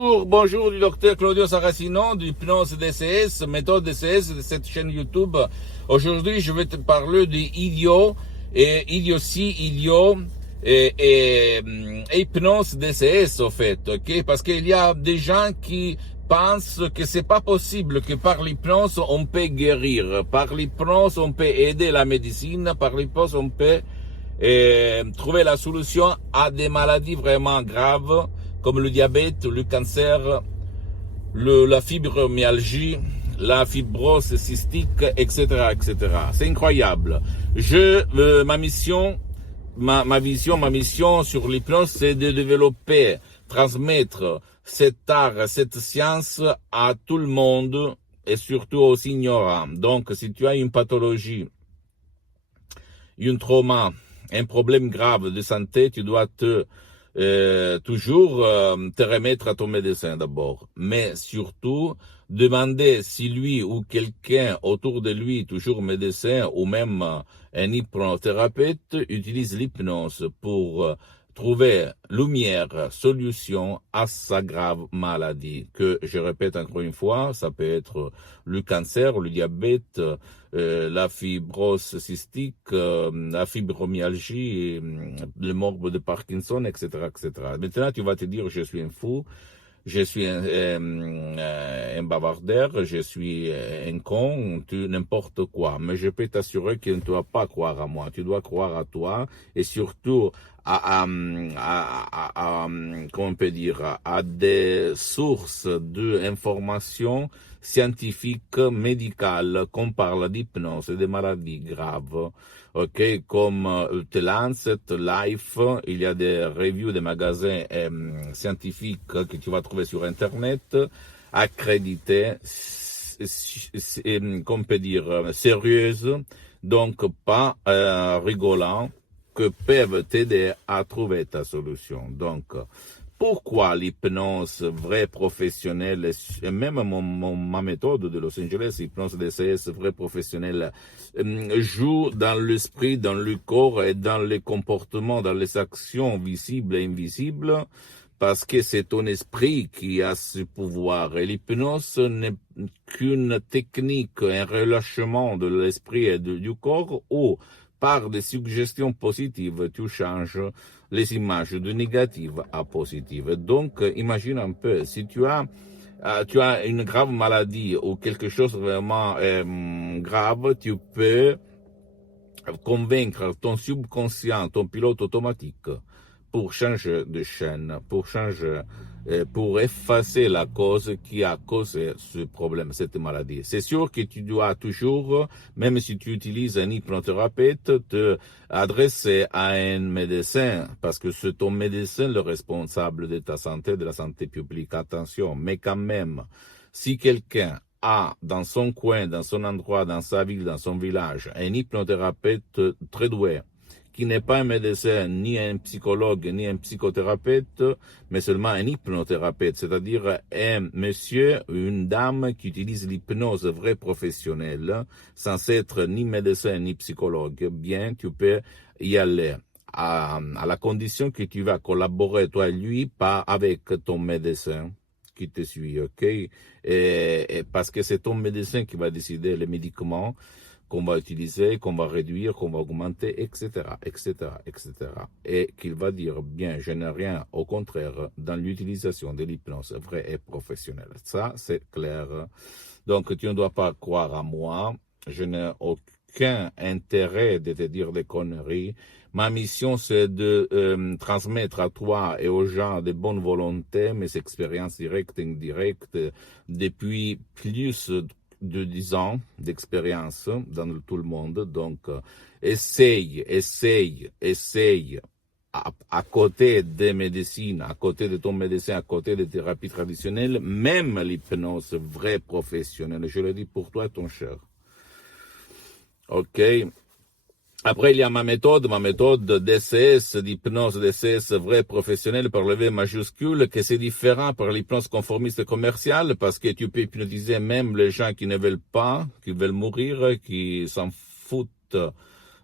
Bonjour du docteur Claudio Saracino du Hypnose DCS, méthode DCS de cette chaîne YouTube. Aujourd'hui, je vais te parler d'idiot et idiotie, idiot et hypnose DCS au fait, ok? Parce qu'il y a des gens qui pensent que c'est pas possible que par l'hypnose on peut guérir, par l'hypnose on peut aider la médecine, par l'hypnose on peut trouver la solution à des maladies vraiment graves comme le diabète, le cancer, la fibromyalgie, la fibrose cystique, etc., etc. C'est incroyable. Ma mission, ma vision, ma mission sur l'hypnose, c'est de développer, transmettre cet art, cette science à tout le monde et surtout aux ignorants. Donc, si tu as une pathologie, un trauma, un problème grave de santé, tu dois toujours te remettre à ton médecin d'abord. Mais surtout, demander si lui ou quelqu'un autour de lui, toujours médecin ou même un hypnothérapeute, utilise l'hypnose pour trouver lumière, solution à sa grave maladie. Que, je répète encore une fois, ça peut être le cancer, le diabète, la fibrose cystique, la fibromyalgie, le morbe de Parkinson, etc., etc. Maintenant, tu vas te dire, je suis un fou, je suis un bavardeur, je suis un con, n'importe quoi. Mais je peux t'assurer que tu ne dois pas croire à moi. Tu dois croire à toi et surtout comment on peut dire, à des sources d'informations scientifiques, médicales, qu'on parle d'hypnose et de maladies graves. Ok, comme The Lancet, Life, il y a des reviews des magasins scientifiques que tu vas trouver sur Internet, accrédités, qu'on peut dire, sérieuses, donc pas rigolant, que peuvent t'aider à trouver ta solution. Donc, pourquoi l'hypnose vraie professionnelle, et même ma méthode de Los Angeles, hypnose DCS vraie professionnelle, joue dans l'esprit, dans le corps et dans les comportements, dans les actions visibles et invisibles, parce que c'est ton esprit qui a ce pouvoir. Et l'hypnose n'est qu'une technique, un relâchement de l'esprit et du corps où, par des suggestions positives, tu changes les images de négatives à positives. Donc, imagine un peu, si tu as une grave maladie ou quelque chose vraiment grave, tu peux convaincre ton subconscient, ton pilote automatique, pour changer de chaîne, pour effacer la cause qui a causé ce problème, cette maladie. C'est sûr que tu dois toujours, même si tu utilises un hypnothérapeute, te adresser à un médecin, parce que c'est ton médecin le responsable de ta santé, de la santé publique. Attention, mais quand même, si quelqu'un a dans son coin, dans son endroit, dans sa ville, dans son village, un hypnothérapeute très doué, qui n'est pas un médecin, ni un psychologue, ni un psychothérapeute, mais seulement un hypnothérapeute, c'est-à-dire un monsieur ou une dame qui utilise l'hypnose vraie professionnelle, sans être ni médecin ni psychologue, bien, tu peux y aller. À la condition que tu vas collaborer, toi et lui, pas avec ton médecin qui te suit, ok? Et parce que c'est ton médecin qui va décider les médicaments qu'on va utiliser, qu'on va réduire, qu'on va augmenter, etc., etc., etc. Et qu'il va dire, bien, je n'ai rien, au contraire, dans l'utilisation de l'hypnose vraie et professionnelle. Ça, c'est clair. Donc, tu ne dois pas croire à moi. Je n'ai aucun intérêt de te dire des conneries. Ma mission, c'est de transmettre à toi et aux gens de bonne volonté mes expériences directes et indirectes depuis plus de 10 ans d'expérience dans tout le monde. Donc, essaye, à côté des médecines, à côté de ton médecin, à côté des thérapies traditionnelles, même l'hypnose vraie professionnelle. Je le dis pour toi, ton cher. OK. Après, il y a ma méthode DCS, d'hypnose DCS vrai professionnel par le V majuscule, que c'est différent par l'hypnose conformiste commerciale, parce que tu peux hypnotiser même les gens qui ne veulent pas, qui veulent mourir, qui s'en foutent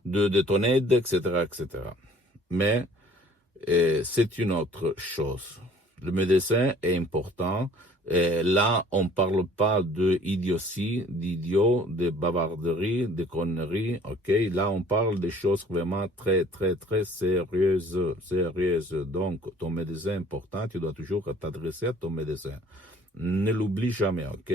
de ton aide, etc., etc. Mais c'est une autre chose. Le médecin est important. Et là, on parle pas de idiotie, d'idiot, de bavarderie, de conneries, ok? Là, on parle des choses vraiment très, très, très sérieuses, sérieuses. Donc, ton médecin est important, tu dois toujours t'adresser à ton médecin. Ne l'oublie jamais, ok?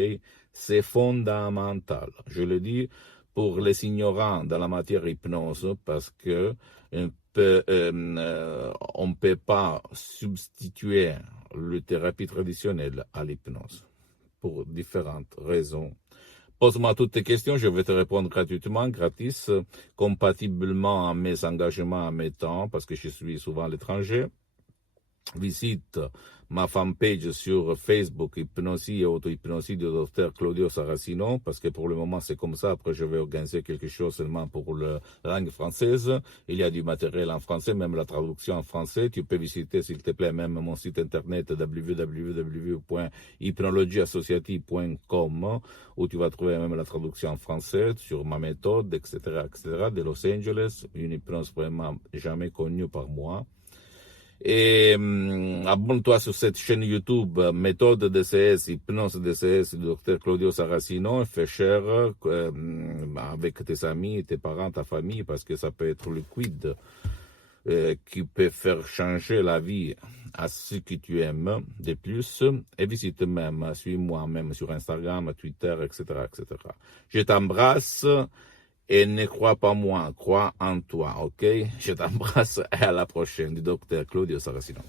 C'est fondamental. Je le dis pour les ignorants dans la matière hypnose parce que on ne peut pas substituer la thérapie traditionnelle à l'hypnose pour différentes raisons. Pose-moi toutes tes questions, je vais te répondre gratuitement, gratis, compatiblement à mes engagements, à mes temps, parce que je suis souvent à l'étranger. Visite ma fanpage sur Facebook, Hypnosie et Auto-Hypnosie du docteur Claudio Saracino, parce que pour le moment c'est comme ça. Après je vais organiser quelque chose seulement pour la langue française. Il y a du matériel en français, même la traduction en français. Tu peux visiter s'il te plaît même mon site internet www.hypnologieassociative.com où tu vas trouver même la traduction en français sur ma méthode, etc., etc., de Los Angeles, une hypnose vraiment jamais connue par moi. Et abonne-toi sur cette chaîne YouTube, méthode DCS, hypnose DCS du docteur Claudio Saracino. Fais cher avec tes amis, tes parents, ta famille, parce que ça peut être liquide qui peut faire changer la vie à ce que tu aimes de plus. Et visite même, suis-moi même sur Instagram, Twitter, etc., etc. Je t'embrasse. Et ne crois pas moi, crois en toi, ok? Je t'embrasse et à la prochaine du docteur Claudio Saracino.